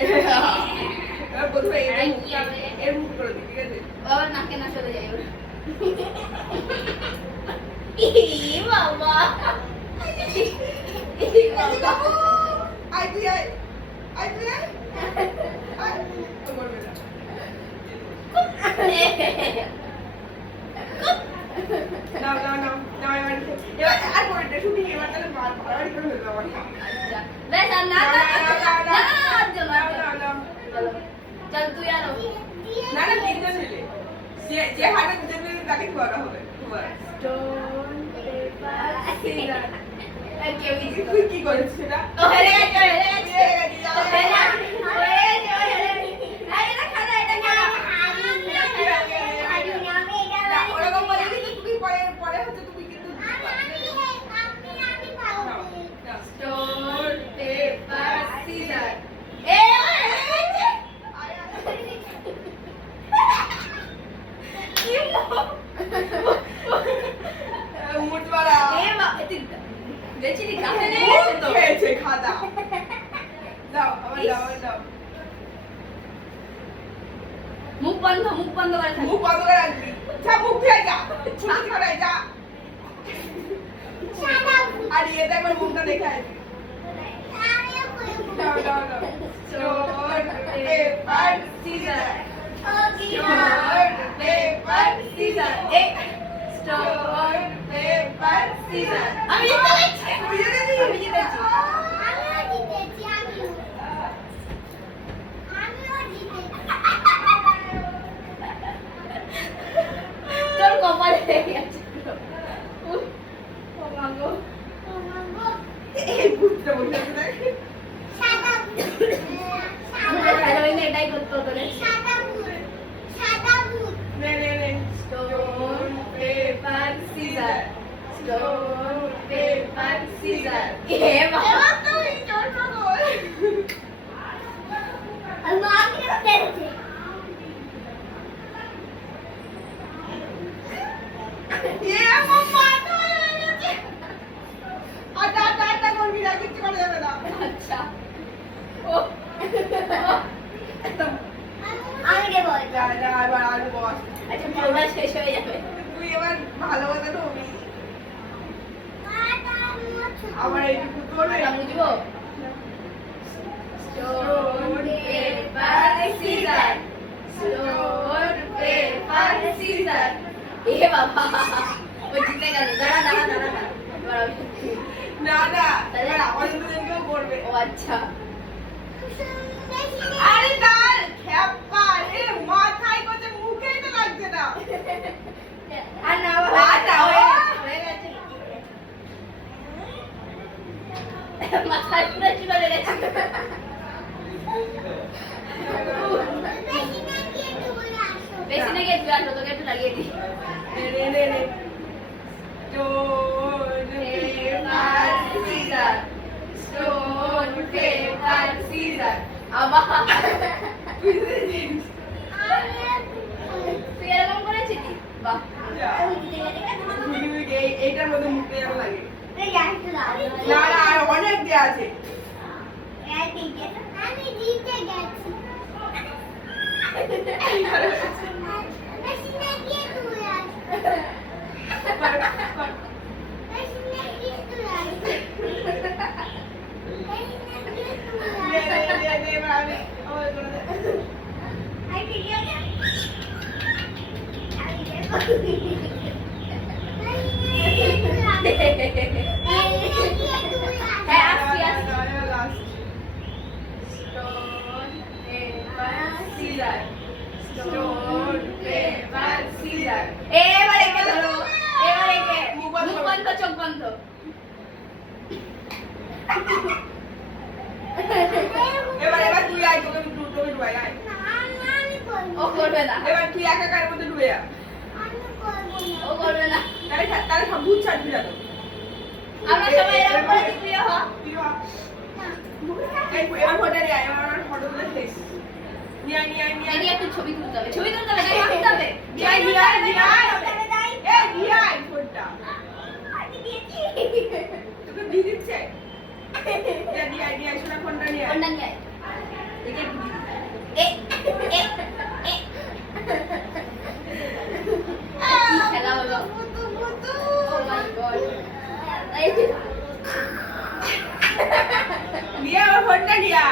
এবার প্রথমে এর মুখ করে দিই, ঠিক আছে? বাবা নাকে না চলে যায় ওর। বাবা আয় তুই আয়, আয় তুই আয়, আয়। ও করবে না। নাও নাও নাও নাও এবার আর পরেরটা শুটিং এবার তাহলে বাড়াবাড়ি করে ফেলবে আমার। আচ্ছা বেশ আর না চল তুই আনো না না তিনজন মিলে যে হাতে দুজন মিলে তাকে খাওয়ানো হবে। স্টোন পেপার সিজার তুই কি করেছিস সেটা? হেরে গেছে ওরকম বলে কিন্তু তুমি পরে পরে হচ্ছে তুমি কিন্তু স্টোন পেপার সিজার মুটবাড়া খেয়েছে খাদা। দাও আবার দাও আবার দাও। মুখ বন্ধ করে থাক মুখ বন্ধ করে রাখবি। যা মুখ দিয়ে যা। ছুটি করে যা। আর ইয়ে দেখ আমার মুখটা দেখায়। দাও দাও দাও। Stone paper scissor. Stone paper scissor. Stone paper caesar. আমি জিতেছি তুই জিতেছিস? আমি জিতেছি তোর কপালে লেগে গেছে ও মা গো এই ভূতটা বসে আছে দেখ। হ্যালোইনে এটাই করতে হতো রে নে নে নে। Stone paper scissor stone paper scissor এ বাবা এবার তুই চল পাগল। এ আমার মাথা হয়ে গেছে। আটা আটা আটা করবি না, কিচ্ছু করা যাবে না। আচ্ছা ও একদম। আমি কে বল যা যা এবার আলু বস। আচ্ছা পুরোটা শেষ হয়ে যাবে তুই এবার ভালো মতো ঢোবি। আবার এইটুকু তোলে। আমরা বুঝবো stone paper scissor stone paper scissor এ বাবা ও জিতে গেল দাঁড়া দাঁড়া দাঁড়া দাঁড়া এবার আমি না না এবার আমাদের দুজনকেও করবে। ও আচ্ছা আরে ডাল খ্যাপা এ মাথায় করতে মুখেই তো লাগছে না। আর না হয়ে গেছে মাথায় পুরো চুলে লেগেছে বেশি না গিয়ে তুই আসো তোকে একটু লাগিয়ে দিই নে নে নে নে। Stone paper scissor. Stone paper caesar আবার তুই জিতেছিস। তুই এরকম করেছিলি বাহ যা। এইটার মধ্যে মুখটা যেন লাগে। না না আর অনেক দেয়া আছে। আমি জিতে গেছি মেশিনে গিয়ে তুই আস মেশিনে গিয়ে তুই আস মেশিনে গিয়ে তুই নে নে আস নে নে এবার আমি আমার করে দে। আই ঠিক আছে আমি দেখো মেশিনে গিয়ে তুই আস মেশিনে গিয়ে তুই আস হ্যাঁ আসছি না, আসছি না, না, last. Stone paper scissor stone paper caesar. এবারে কে ধরো এবারে কে মুখ মুখ বন্ধ বন্ধ চোখ বন্ধ এবার এবার তুই আয়, তোকে ডুবাই আয়। আমি করব ও করবে না এবার তুই একাকার মধ্যে ডুবে যা। আমি করব ও করবে না তাহলে সব ভূত ছাড়বি না তো। আমরা সবাই এরকম করে প্রিয় হ তুই হ। এবার ফটো নিয়ে আয়, এবার ফটো তুলে শেষ। নিয়ে আয়, নিয়ে আয়, নিয়ে আয়। এদিকে একটু ছবি তুলতে হবে গায়ে মাখতে হবে নিয়ে আয়, নিয়ে আয়, নিয়ে আয়। এই, নিয়ে আয় ফোনটা। আমি দিয়েছি তোকে দিয়ে দিচ্ছে? নিয়ে আয়, নিয়ে আয়, সোনা ফোনটা নিয়ে আয়। কোনটা নিয়ে আয়? একে এ এ এ কি খেলা হলো ও মাই গড এই যে লিয়া আমার ফোনটা লিয়া